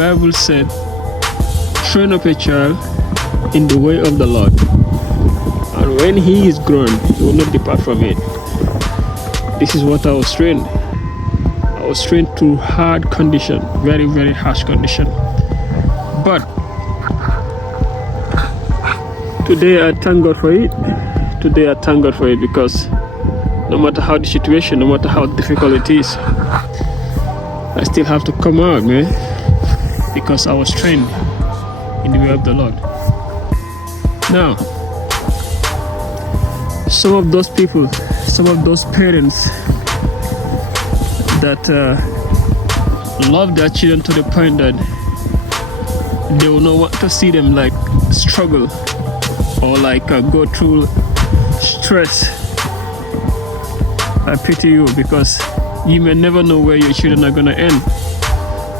Bible said, train up a child in the way of the Lord, and when he is grown, he will not depart from it. This is what I was trained. I was trained to hard condition, very, very harsh condition. But today I thank God for it. Today I thank God for it, because no matter how the situation, no matter how difficult it is, I still have to come out, man, because I was trained in the way of the Lord. Now, some of those people, some of those parents that love their children to the point that they will not want to see them like struggle or like go through stress. I pity you, because you may never know where your children are going to end.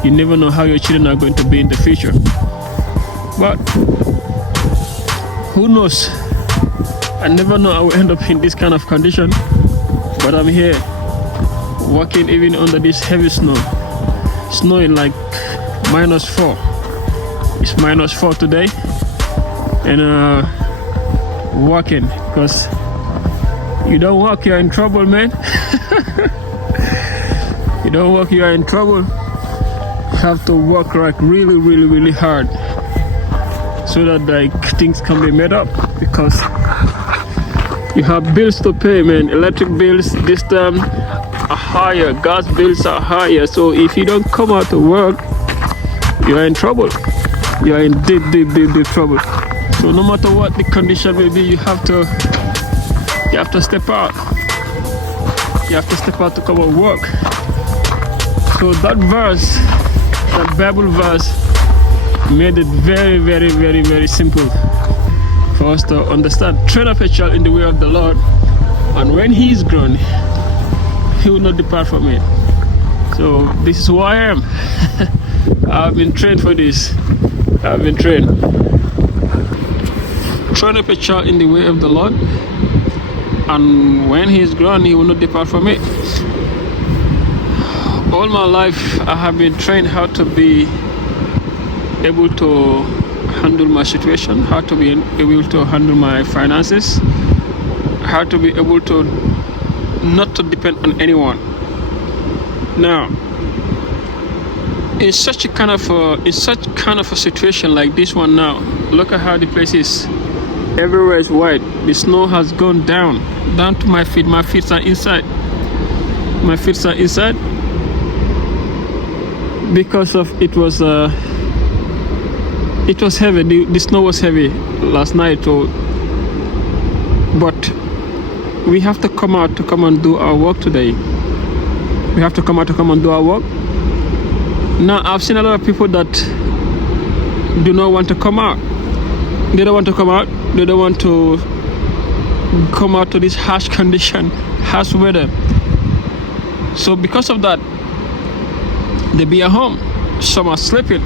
You never know how your children are going to be in the future. But who knows? I never know I will end up in this kind of condition. But I'm here, walking even under this heavy snow. Snowing like -4. It's -4 today. And walking, because you don't walk, you're in trouble, man. You don't walk, you are in trouble. You have to work like really, really, really hard, so that like things can be made up, because you have bills to pay, man. Electric bills this time are higher, gas bills are higher. So if you don't come out to work, you are in trouble. You are in deep, deep, deep, deep trouble. So no matter what the condition may be, you have to step out. You have to step out to come and work. So that verse, that Bible verse, made it very, very, very, very simple for us to understand. Train up a child in the way of the Lord, and when he is grown, he will not depart from it. So this is who I am. I've been trained for this. I've been trained. Train up a child in the way of the Lord, and when he is grown, he will not depart from it. All my life, I have been trained how to be able to handle my situation, how to be able to handle my finances, how to be able to not to depend on anyone. Now, in such kind of a situation like this one now, look at how the place is. Everywhere is white. The snow has gone down to my feet. My feet are inside. My feet are inside because of it was heavy. The snow was heavy last night. But we have to come out to come and do our work today. We have to come out to come and do our work. Now, I've seen a lot of people that do not want to come out. They don't want to come out. They don't want to come out to this harsh condition, harsh weather. So because of that, they be at home. Some are sleeping.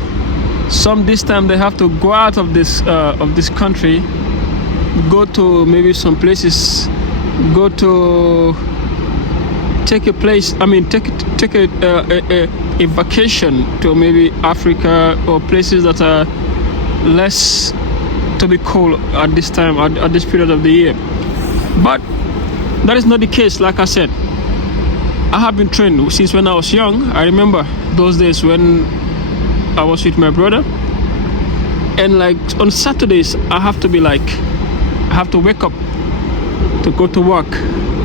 Some this time they have to go out of this country, go to maybe some places, go to take a place. I mean, take a vacation to maybe Africa or places that are less to be cold at this time, at this period of the year. But that is not the case. Like I said, I have been trained since when I was young. I remember those days when I was with my brother, and like on Saturdays I have to wake up to go to work.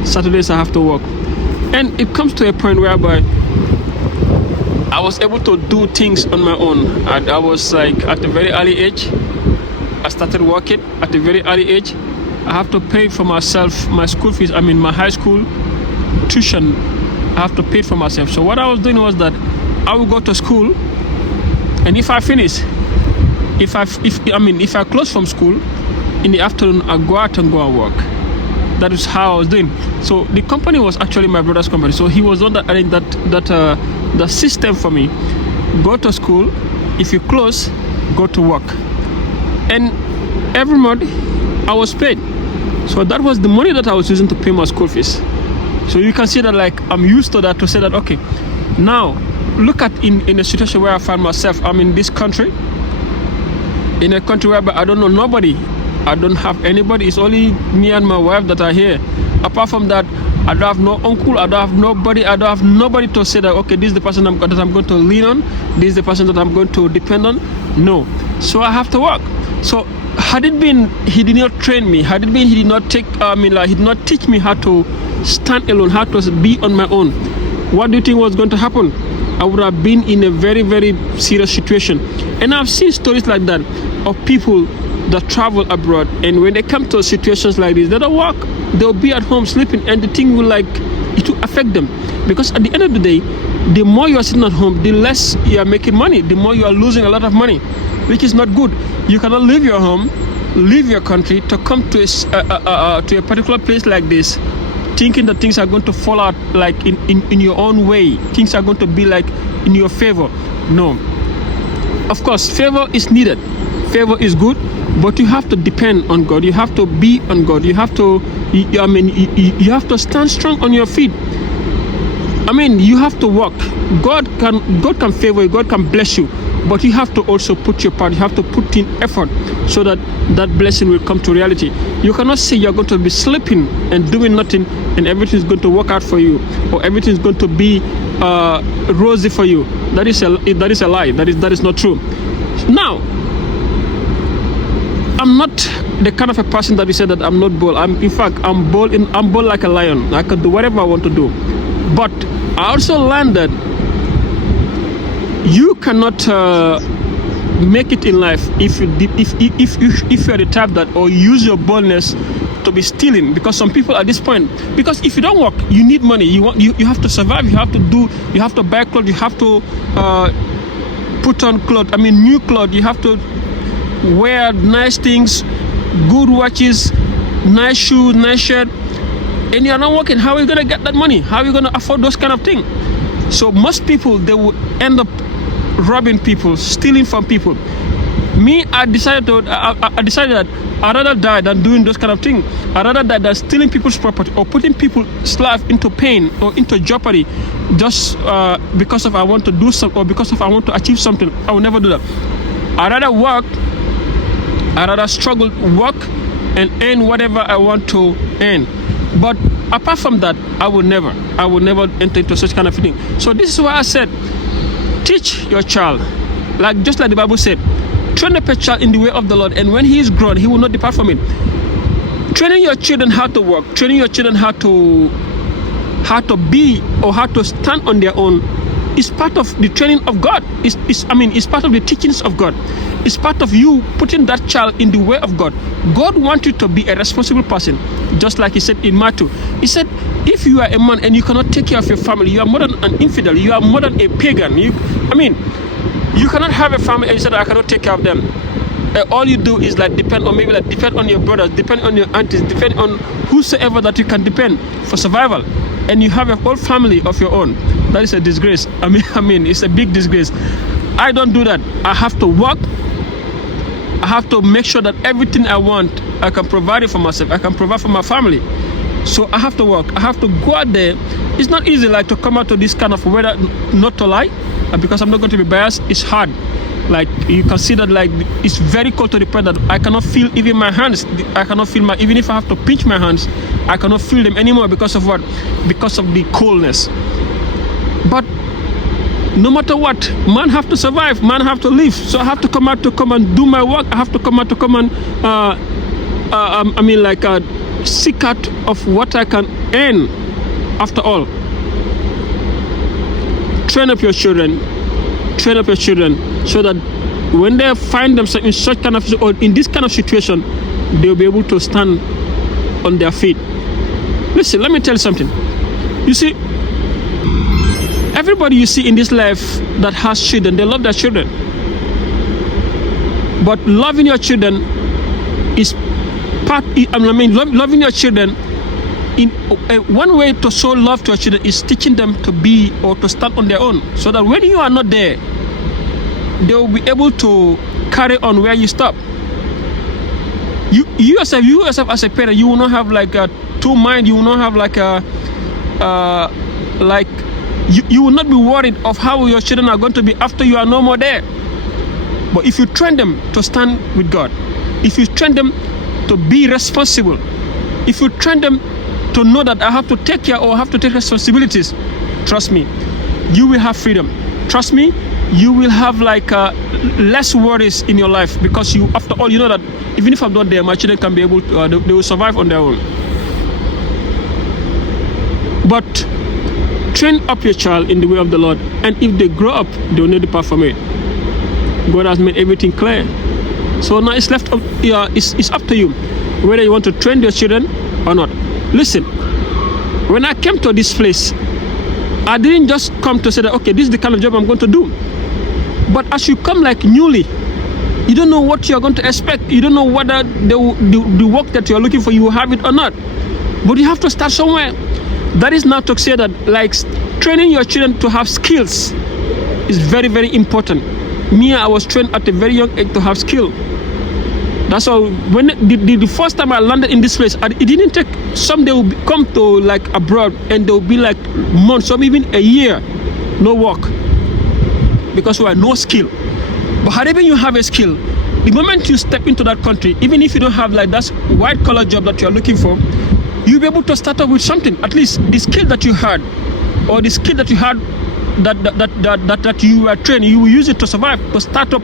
Saturdays I have to work, and it comes to a point whereby I was able to do things on my own. And I was like, at a very early age, I started working at a very early age. I have to pay for myself my school fees. I mean, my high school tuition, I have to pay for myself. So what I was doing was that I would go to school, and if I finish, if I close from school in the afternoon, I go out and go and work. That is how I was doing. So the company was actually my brother's company. So he was the one that arranged the system for me. Go to school. If you close, go to work. And every month I was paid. So that was the money that I was using to pay my school fees. So you can see that like I'm used to that, to say that okay, now look at in a situation where I find myself. I'm in this country, in a country where I don't know nobody. I don't have anybody. It's only me and my wife that are here. Apart from that, I don't have no uncle. I don't have nobody. I don't have nobody to say that, okay, this is the person that I'm going to lean on. This is the person that I'm going to depend on. No. So I have to work. So had it been he did not train me, had it been he did not he did not teach me how to stand alone, how to be on my own, what do you think was going to happen? I would have been in a very, very serious situation. And I've seen stories like that of people that travel abroad, and when they come to situations like this, they don't work. They'll be at home sleeping, and the thing will it will affect them. Because at the end of the day, the more you are sitting at home, the less you are making money, the more you are losing a lot of money, which is not good. You cannot leave your home, leave your country to come to a particular place like this, thinking that things are going to fall out like in your own way. Things are going to be like in your favor. No. Of course, favor is needed. Favor is good, but you have to depend on God. You have to be on God. You have to, you have to stand strong on your feet. You have to work. God can favor you. God can bless you, but you have to also put your part. You have to put in effort so that that blessing will come to reality. You cannot say you're going to be sleeping and doing nothing, and everything is going to work out for you, or everything is going to be rosy for you. That is a lie. That is not true. Now, I'm not the kind of a person that you said that I'm not bold. In fact, I'm bold like a lion. I can do whatever I want to do. But I also learned that you cannot make it in life if you're the type that, or use your boldness to be stealing. Because some people at this point, because if you don't work, you need money. You have to survive. You have to buy clothes. You have to put on clothes. New clothes. You have to wear nice things, good watches, nice shoes, nice shirt, and you're not working. How are you going to get that money? How are you going to afford those kind of things? So most people, they will end up robbing people, stealing from people. Me, I decided that I'd rather die than doing those kind of things. I'd rather die than stealing people's property or putting people's life into pain or into jeopardy just because of I want to do something, or because of I want to achieve something. I will never do that. I'd rather work. I'd rather struggle, work, and earn whatever I want to earn. But apart from that, I will never enter into such kind of thing. So this is why I said, teach your child, just like the Bible said, train up a child in the way of the Lord, and when he is grown, he will not depart from it. Training your children how to work, training your children how to be or how to stand on their own is part of the training of God. It's part of the teachings of God. It's part of you putting that child in the way of God. God wants you to be a responsible person, just like he said in Matthew. He said, if you are a man and you cannot take care of your family, you are more than an infidel, you are more than a pagan. You cannot have a family and you say, I cannot take care of them. All you do is depend on your brothers, depend on your aunties, depend on whosoever that you can depend for survival, and you have a whole family of your own. That is a disgrace. It's a big disgrace. I don't do that. I have to work. I have to make sure that everything I want, I can provide it for myself. I can provide for my family. So I have to work. I have to go out there. It's not easy to come out to this kind of weather, not to lie, because I'm not going to be biased. It's hard. You can see that it's very cold to the point that I cannot feel even my hands. I cannot feel even if I have to pinch my hands, I cannot feel them anymore because of what? Because of the coldness. But no matter what, man have to survive, man have to live. So I have to come out to come and do my work. I have to come out to come and seek out of what I can earn. After all, train up your children so that when they find themselves in such kind of, or in this kind of situation, they'll be able to stand on their feet. Listen, let me tell you something. You see, everybody you see in this life that has children, they love their children. But loving your children is loving your children, in one way to show love to your children is teaching them to be or to stand on their own, so that when you are not there, they will be able to carry on where you stop. You yourself as a parent, you will not have two mind. You will not have You will not be worried of how your children are going to be after you are no more there. But if you train them to stand with God, if you train them to be responsible, if you train them to know that I have to take care or have to take responsibilities, trust me, you will have freedom. Trust me, you will have like less worries in your life, because you, after all, you know that even if I'm not there, my children can be able to, they will survive on their own. But train up your child in the way of the Lord, and if they grow up, they will not depart from it. God has made everything clear. So now it's left up, it's up to you whether you want to train your children or not. Listen, when I came to this place, I didn't just come to say that, okay, this is the kind of job I'm going to do. But as you come like newly, you don't know what you're going to expect. You don't know whether the work that you're looking for, you will have it or not. But you have to start somewhere. That is not to say that like training your children to have skills is very, very important. Me, I was trained at a very young age to have skill. That's all. When the first time I landed in this place, it didn't take. Some they will come to like abroad and they will be like months, some even a year, no work, because we had no skill. But however you have a skill, the moment you step into that country, even if you don't have like that white collar job that you are looking for, you'll be able to start off with something. At least the skill that you had, or the skill that you had, that you were trained, you will use it to survive, to start up,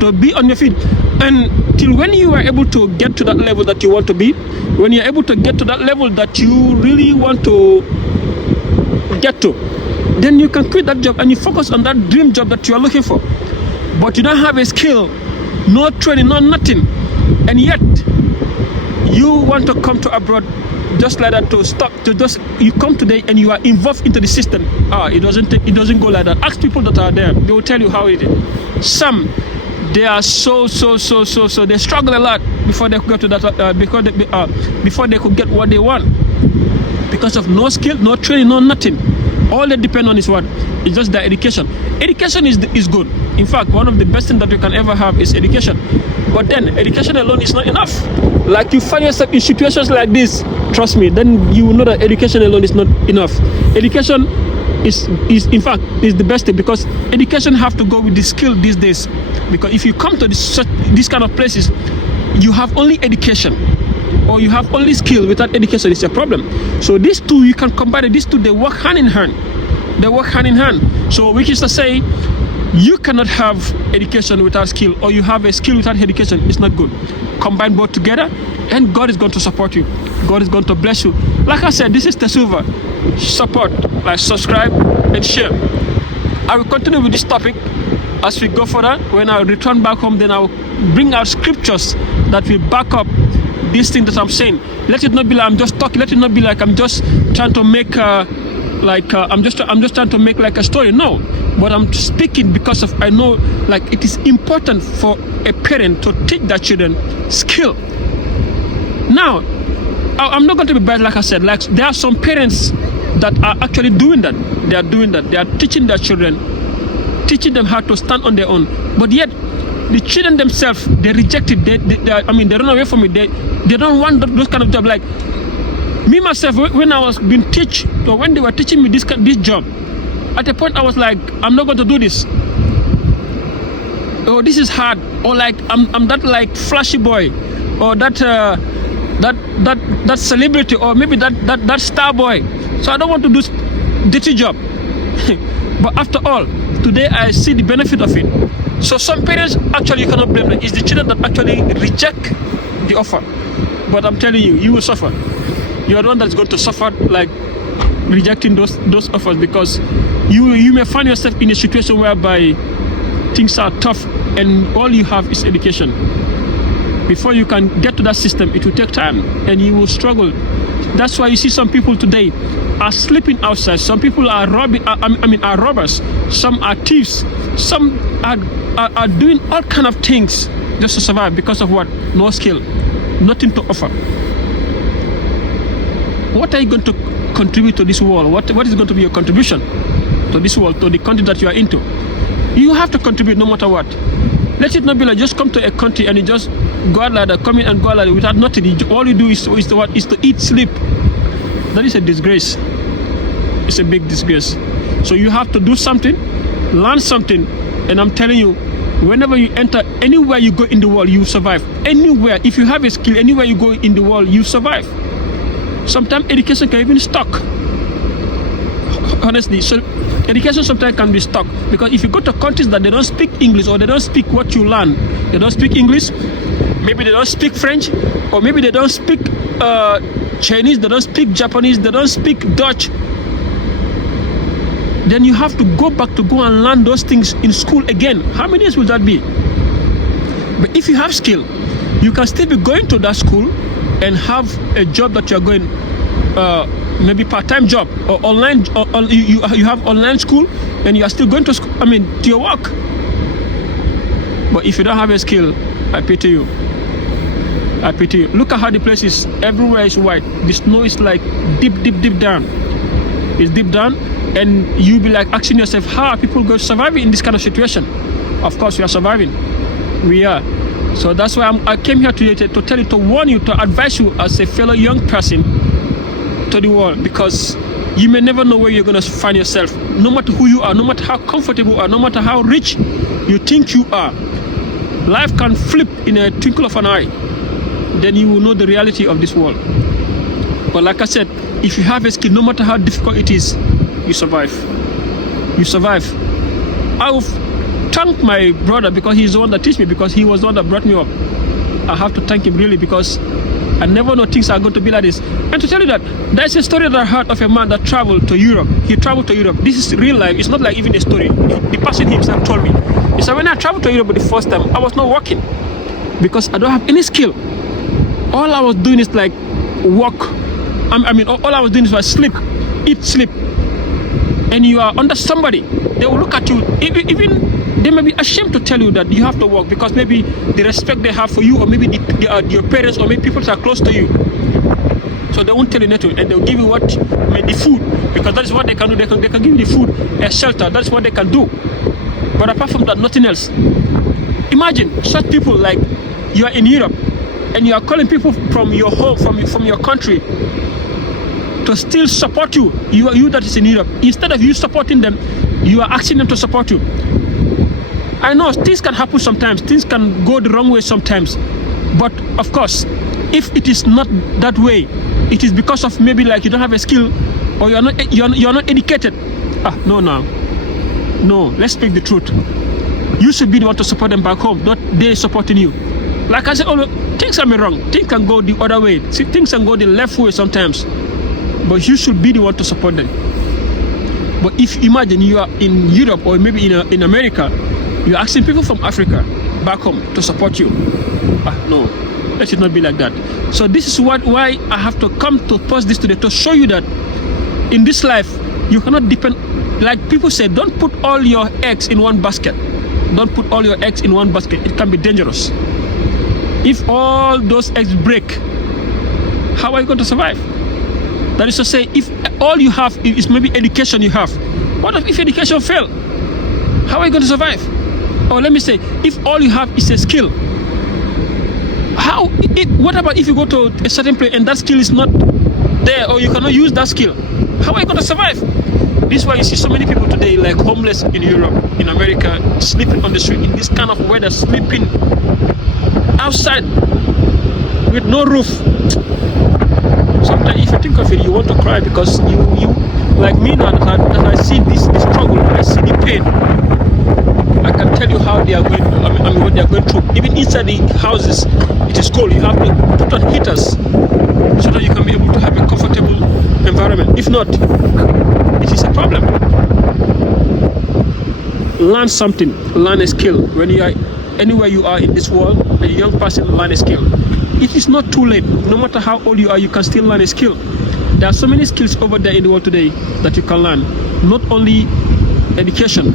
to be on your feet. And till when you are able to get to that level that you want to be, when you're able to get to that level that you really want to get to, then you can quit that job and you focus on that dream job that you are looking for. But you don't have a skill, no training, no nothing, and yet you want to come to abroad just like that, to stop, to just, you come today and you are involved into the system. It doesn't go like that. Ask people that are there, they will tell you how it is. Some, they are so they struggle a lot before they could get to that, before they could get what they want, because of no skill, no training, no nothing. All they depend on is what? It's just their education. Education is good. In fact, one of the best things that you can ever have is education. But then education alone is not enough. Like you find yourself in situations like this, trust me, then you will know that education alone is not enough. Education is in fact is the best thing, because education have to go with the skill these days. Because if you come to this kind of places, you have only education, or you have only skill without education, is a problem. So these two, you can combine it. These two, they work hand in hand. They work hand in hand. So which is to say, you cannot have education without skill, or you have a skill without education. It's not good. Combine both together, and God is going to support you. God is going to bless you. Like I said, this is Tesuva. Support, like, subscribe, and share. I will continue with this topic as we go further. When I return back home, then I will bring out scriptures that will back up this thing that I'm saying. Let it not be like I'm just talking. Let it not be like I'm just trying to make I'm just trying to make like a story. No, but I'm speaking because of I know like it is important for a parent to teach their children skill. Now, I'm not going to be bad, like I said. Like there are some parents that are actually doing that. They are doing that. They are teaching their children, teaching them how to stand on their own. But yet, the children themselves, they reject it. They run away from it. They don't want those kind of job. Like me myself, when I was being teach, or when they were teaching me this job, at a point I was like, I'm not going to do this. Oh, this is hard. Or like I'm that like flashy boy, or that celebrity, or maybe that star boy. So I don't want to do dirty job. But after all, today I see the benefit of it. So some parents, actually you cannot blame them. It's the children that actually reject the offer. But I'm telling you, you will suffer. You are the one that's going to suffer, like rejecting those offers, because you may find yourself in a situation whereby things are tough and all you have is education. Before you can get to that system, it will take time and you will struggle. That's why you see some people today are sleeping outside. Some people are are robbers. Some are thieves. Some are doing all kind of things just to survive because of what? No skill, nothing to offer. What are you going to contribute to this world? What is going to be your contribution to this world, to the country that you are into? You have to contribute no matter what. Let it not be like just come to a country and you just go out like that, come in and go out like that without nothing. All you do is to eat, sleep. That is a disgrace. It's a big disgrace. So you have to do something, learn something, and I'm telling you, whenever you enter, anywhere you go in the world, you survive. Anywhere, if you have a skill, anywhere you go in the world, you survive. Sometimes education can even stuck. Honestly, so education sometimes can be stuck, because if you go to countries that they don't speak English, or they don't speak what you learn, they don't speak English, maybe they don't speak French, or maybe they don't speak Chinese, they don't speak Japanese, they don't speak Dutch, then you have to go back to go and learn those things in school again. How many years will that be? But if you have skill, you can still be going to that school and have a job that you're going, maybe part-time job, or online, or you have online school and you are still going to school, to your work. But if you don't have a skill, I pity you. I pity you. Look at how the place is. Everywhere is white. The snow is like deep down. It's deep down, and you be like asking yourself, how are people going to survive in this kind of situation? Of course, we are surviving. We are. So that's why I came here today to tell you, to warn you, to advise you as a fellow young person to the world, because you may never know where you're going to find yourself. No matter who you are, no matter how comfortable you are, no matter how rich you think you are, life can flip in a twinkle of an eye. Then you will know the reality of this world. But like I said, if you have a skill, no matter how difficult it is, you survive. You survive. I will thank my brother, because he's the one that teach me, because he was the one that brought me up. I have to thank him really, because I never know things are going to be like this. And to tell you that, there's a story that I heard of a man that traveled to Europe. He traveled to Europe. This is real life. It's not like even a story. The person himself told me. He said, when I traveled to Europe the first time, I was not working, because I don't have any skill. All I was doing is like work. All I was doing was sleep, eat, sleep. And you are under somebody. They will look at you. Even they may be ashamed to tell you that you have to work, because maybe the respect they have for you, or maybe your parents, or maybe people that are close to you. So they won't tell you nothing, and they'll give you the food, because that is what they can do. They can give you the food, a shelter. That's what they can do. But apart from that, nothing else. Imagine such people, like you are in Europe, and you are calling people from your home, from your country, to still support you. You that is in Europe. Instead of you supporting them, you are asking them to support you. I know things can happen sometimes. Things can go the wrong way sometimes. But of course, if it is not that way, it is because of maybe like you don't have a skill, or you're not educated. No. Let's speak the truth. You should be the one to support them back home, not they supporting you. Like I said, things can be wrong. Things can go the other way. Things can go the left way sometimes. But you should be the one to support them. But if you imagine you are in Europe, or maybe in America, you're asking people from Africa back home to support you. No, it should not be like that. So this is why I have to come to post this today, to show you that in this life, you cannot depend, like people say, don't put all your eggs in one basket. Don't put all your eggs in one basket. It can be dangerous. If all those eggs break, how are you going to survive? That is to say, if all you have is maybe education you have, what if education fail? How are you going to survive? Or let me say, if all you have is a skill, what about if you go to a certain place and that skill is not there, or you cannot use that skill? How are you going to survive? This is why you see so many people today, like homeless in Europe, in America, sleeping on the street in this kind of weather, sleeping outside with no roof. Sometimes if you think of it, you want to cry, because you like me now, that I see this struggle, I see the pain. I can tell you how they are going, what they are going through. Even inside the houses, it is cold. You have to put on heaters so that you can be able to have a comfortable environment. If not, it is a problem. Learn something, learn a skill. When you are anywhere you are in this world, a young person, learn a skill. It is not too late. No matter how old you are, you can still learn a skill. There are so many skills over there in the world today that you can learn. Not only education.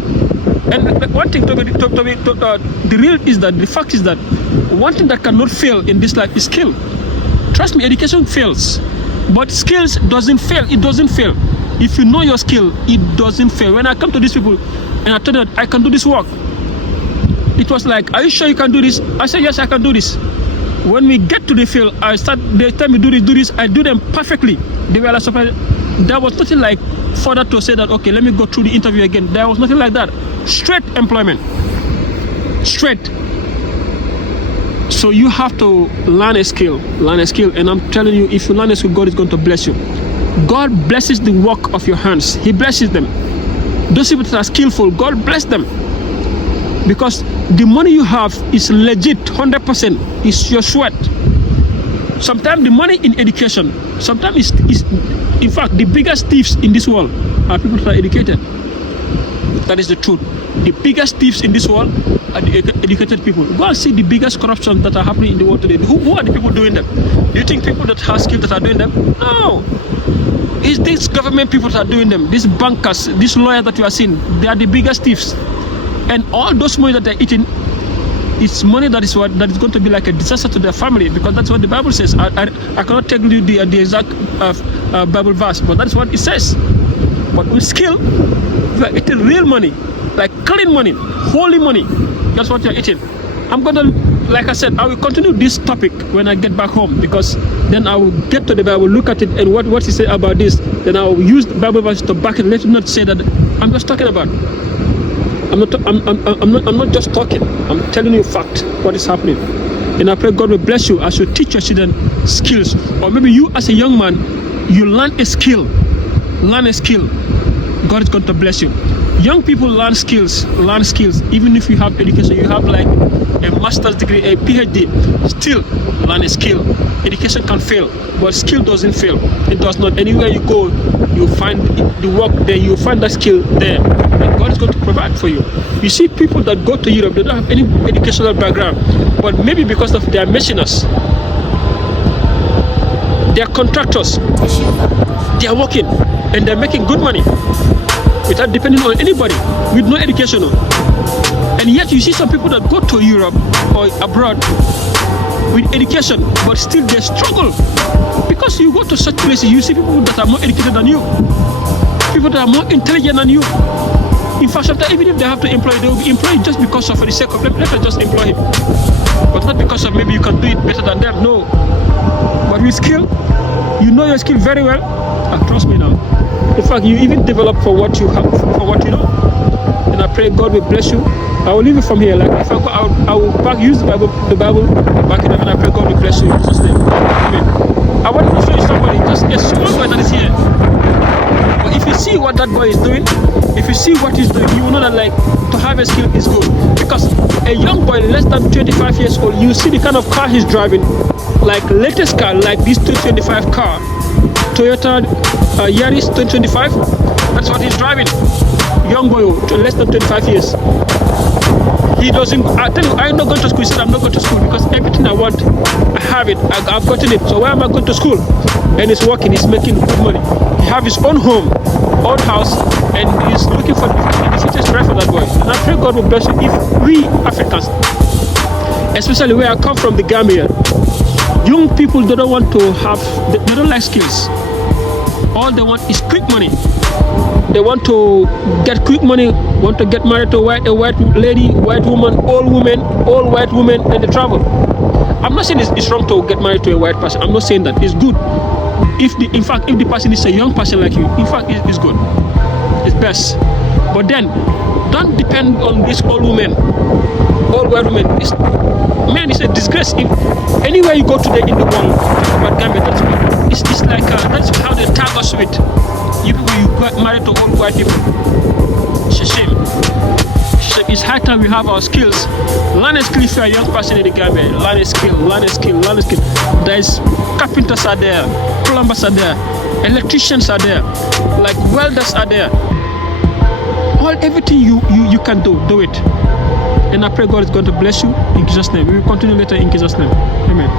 And one thing, the real is that, the fact is that one thing that cannot fail in this life is skill. Trust me, education fails, but skills doesn't fail. It doesn't fail. If you know your skill, it doesn't fail. When I come to these people and I tell them I can do this work, it was like, are you sure you can do this? I said, yes, I can do this. When we get to the field, they tell me do this, I do them perfectly. They were like surprised. There was nothing like further to say that, okay, let me go through the interview again. There was nothing like that. Straight employment. Straight. So you have to learn a skill. And I'm telling you, if you learn a skill, God is going to bless you. God blesses the work of your hands. He blesses them. Those people that are skillful, God bless them. Because the money you have is legit, 100%. It's your sweat. Sometimes the money in education, sometimes is in fact, the biggest thieves in this world are people that are educated. That is the truth. The biggest thieves in this world are the educated people. Go and see the biggest corruption that are happening in the world today. Who are the people doing them? Do you think people that have skills that are doing them? No. It's these government people that are doing them. These bankers, these lawyers that you are seeing, they are the biggest thieves. And all those money that they're eating, it's money that is going to be like a disaster to their family, because that's what the Bible says. I cannot tell you the exact Bible verse, but that's what it says. But with skill, you are eating real money, like clean money, holy money. That's what you're eating. I'm going to, like I said, I will continue this topic when I get back home, because then I will get to the Bible, look at it, and what he said about this. Then I will use the Bible verse to back it. Let me not say that I'm just talking about. I'm not just talking. I'm telling you fact, what is happening. And I pray God will bless you as you teach your children skills. Or maybe you as a young man, you learn a skill. God is going to bless you. Young people learn skills. Even if you have education, you have like a master's degree, a PhD, still learn a skill. Education can fail, but skill doesn't fail. It does not. Anywhere you go, you find the work there, you find that skill there. And God is going to provide for you. You see people that go to Europe, they don't have any educational background, but maybe because of their machiners, they're contractors, they're working, and they're making good money without depending on anybody, with no education. And yet you see some people that go to Europe or abroad with education, but still they struggle. Because you go to such places, you see people that are more educated than you, people that are more intelligent than you. In fact, sometimes even if they have to employ, they will be employed just because of the sake of, let me just employ him. But not because of maybe you can do it better than them, no. But with skill, you know your skill very well, and trust me now. In fact, you even develop for what you have, for what you know. And I pray God will bless you. I will leave it from here. Like if I go out, I will use the Bible, back it up, and I pray God will bless you in Jesus' name. Amen. I want to show you somebody, just a small boy that is here. But if you see what that boy is doing, if you see what he's doing, you will know that like to have a skill is good. Because a young boy less than 25 years old, you see the kind of car he's driving, like latest car, like this 225 car, Toyota Yaris 2025. That's what he's driving. Young boy, less than 25 years. He doesn't. I tell you, I'm not going to school. He said, I'm not going to school because everything I want, I have it. I've gotten it. So why am I going to school? And he's working. He's making good money. He have his own home, own house, and he's looking for the future right for that boy. And I pray God will bless you. If we Africans, especially where I come from, the Gambia, young people, they don't want to have. They don't like skills. All they want is quick money. They want to get quick money, want to get married to a white lady, white woman, all white women, and they travel. I'm not saying it's wrong to get married to a white person. I'm not saying that. It's good. In fact, if the person is a young person like you, in fact, it's good. It's best. But then, don't depend on these old women, all white women. It's a disgrace. Anywhere you go today in the world, about Gambia, it's like that's how they tag us with. You people, you got married to old white people. It's a shame. It's high time we have our skills. Learn a skill if you're a young person in the Gambia. Learn a skill. There's carpenters are there, plumbers are there, electricians are there, like welders are there. Everything you can do it. And I pray God is going to bless you in Jesus' name. We will continue later in Jesus' name. Amen.